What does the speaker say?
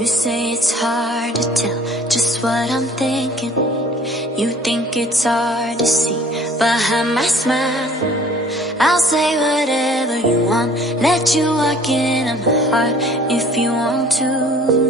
You say it's hard to tell just what I'm thinking. You think it's hard to see behind my smile. I'll say whatever you want, let you walk into my heart if you want to.